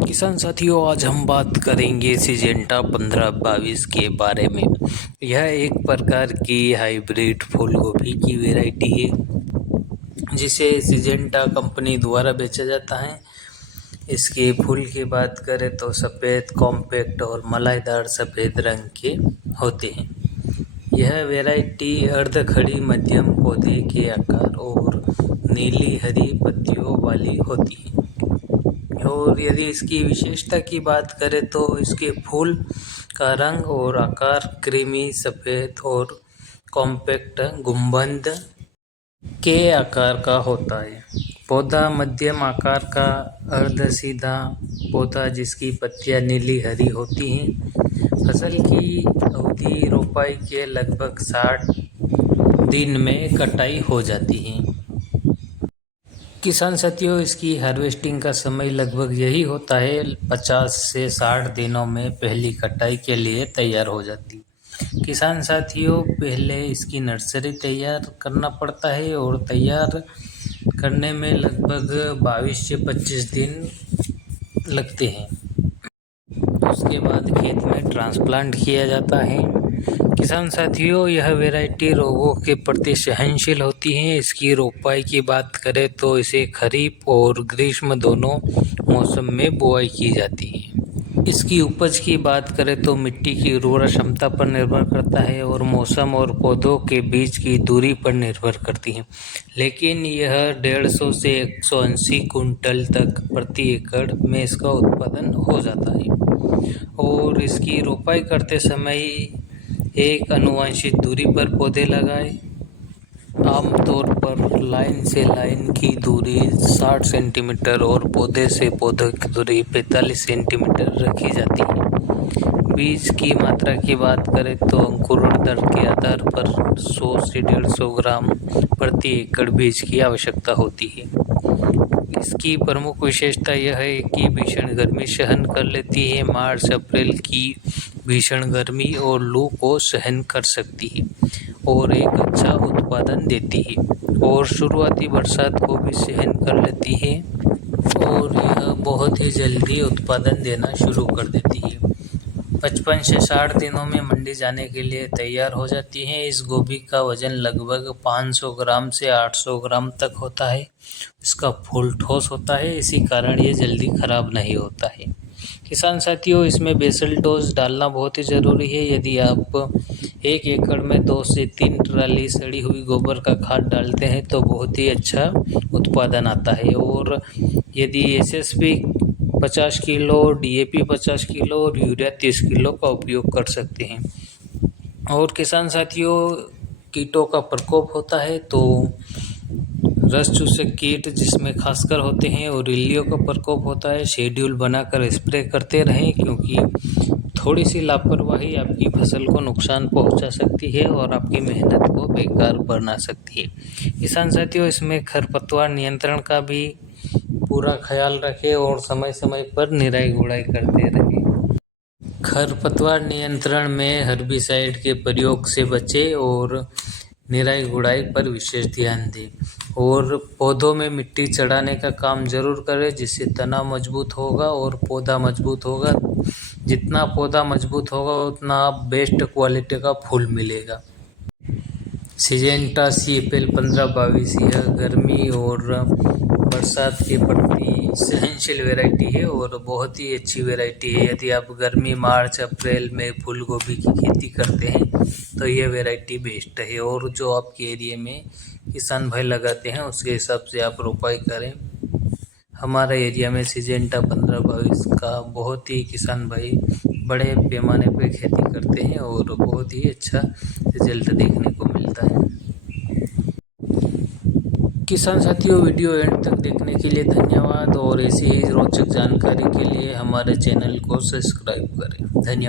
किसान साथियों, आज हम बात करेंगे सिजेंटा 1522 के बारे में। यह एक प्रकार की हाइब्रिड फूल गोभी की वैरायटी है जिसे सिजेंटा कंपनी द्वारा बेचा जाता है। इसके फूल की बात करें तो सफ़ेद, कॉम्पैक्ट और मलाईदार सफ़ेद रंग के होते हैं। यह वैरायटी अर्धखड़ी मध्यम पौधे के आकार और नीली हरी पत्तियों वाली होती है। और यदि इसकी विशेषता की बात करें तो इसके फूल का रंग और आकार क्रीमी सफ़ेद और कॉम्पैक्ट गुंबद के आकार का होता है। पौधा मध्यम आकार का अर्ध सीधा पौधा जिसकी पत्तियां नीली हरी होती हैं। फसल की अवधि रोपाई के लगभग 60 दिन में कटाई हो जाती है। किसान साथियों, इसकी हार्वेस्टिंग का समय लगभग यही होता है, 50 से 60 दिनों में पहली कटाई के लिए तैयार हो जाती। किसान साथियों, पहले इसकी नर्सरी तैयार करना पड़ता है और तैयार करने में लगभग 22 से 25 दिन लगते हैं। उसके बाद खेत में ट्रांसप्लांट किया जाता है। किसान साथियों, यह वैरायटी रोगों के प्रति सहनशील होती है। इसकी रोपाई की बात करें तो इसे खरीफ और ग्रीष्म दोनों मौसम में बुआई की जाती है। इसकी उपज की बात करें तो मिट्टी की उर्वरा क्षमता पर निर्भर करता है और मौसम और पौधों के बीच की दूरी पर निर्भर करती है, लेकिन यह 150 से 180 कुंटल तक प्रति एकड़ में इसका उत्पादन हो जाता है। और इसकी रोपाई करते समय एक अनुवांशित दूरी पर पौधे लगाएं। आमतौर पर लाइन से लाइन की दूरी 60 सेंटीमीटर और पौधे से पौधे की दूरी 45 सेंटीमीटर रखी जाती है। बीज की मात्रा की बात करें तो अंकुरण दर के आधार पर 100 से 150 ग्राम प्रति एकड़ बीज की आवश्यकता होती है। इसकी प्रमुख विशेषता यह है कि भीषण गर्मी सहन कर लेती है। मार्च अप्रैल की भीषण गर्मी और लू को सहन कर सकती है और एक अच्छा उत्पादन देती है और शुरुआती बरसात को भी सहन कर लेती है और यह बहुत ही जल्दी उत्पादन देना शुरू कर देती है। 55 से 60 दिनों में मंडी जाने के लिए तैयार हो जाती है। इस गोभी का वजन लगभग 500 ग्राम से 800 ग्राम तक होता है। इसका फूल ठोस होता है, इसी कारण ये जल्दी खराब नहीं होता है। किसान साथियों, इसमें बेसल डोज डालना बहुत ही ज़रूरी है। यदि आप 1 एकड़ में 2 से 3 ट्राली सड़ी हुई गोबर का खाद डालते हैं तो बहुत ही अच्छा उत्पादन आता है। और यदि एसएसपी 50 किलो, डीएपी 50 किलो और यूरिया 30 किलो का उपयोग कर सकते हैं। और किसान साथियों, कीटों का प्रकोप होता है तो रस चूसक कीट जिसमें खासकर होते हैं और इल्लियों का प्रकोप होता है। शेड्यूल बनाकर स्प्रे करते रहें, क्योंकि थोड़ी सी लापरवाही आपकी फसल को नुकसान पहुंचा सकती है और आपकी मेहनत को बेकार बना सकती है। किसान साथियों, इसमें खरपतवार नियंत्रण का भी पूरा ख्याल रखें और समय समय पर निराई गुड़ाई करते रहें। खरपतवार नियंत्रण में हर्बिसाइड के प्रयोग से बचें और निराई गुड़ाई पर विशेष ध्यान दें। और पौधों में मिट्टी चढ़ाने का काम जरूर करें, जिससे तना मजबूत होगा और पौधा मजबूत होगा। जितना पौधा मजबूत होगा उतना बेस्ट क्वालिटी का फूल मिलेगा। सिजेंटा CFL 1522 यह गर्मी और बरसात के प्रति सहनशील वैरायटी है और बहुत ही अच्छी वैरायटी है। यदि आप गर्मी मार्च अप्रैल में फूल गोभी की खेती करते हैं तो यह वैरायटी बेस्ट है। और जो आपके एरिया में किसान भाई लगाते हैं उसके हिसाब से आप रोपाई करें। हमारे एरिया में सिजेंटा 1522 का बहुत ही किसान भाई बड़े पैमाने पर खेती करते हैं और बहुत ही अच्छा रिजल्ट देखने को मिलता है। किसान साथियों, वीडियो एंड तक देखने के लिए धन्यवाद और ऐसी ही रोचक जानकारी के लिए हमारे चैनल को सब्सक्राइब करें। धन्यवाद।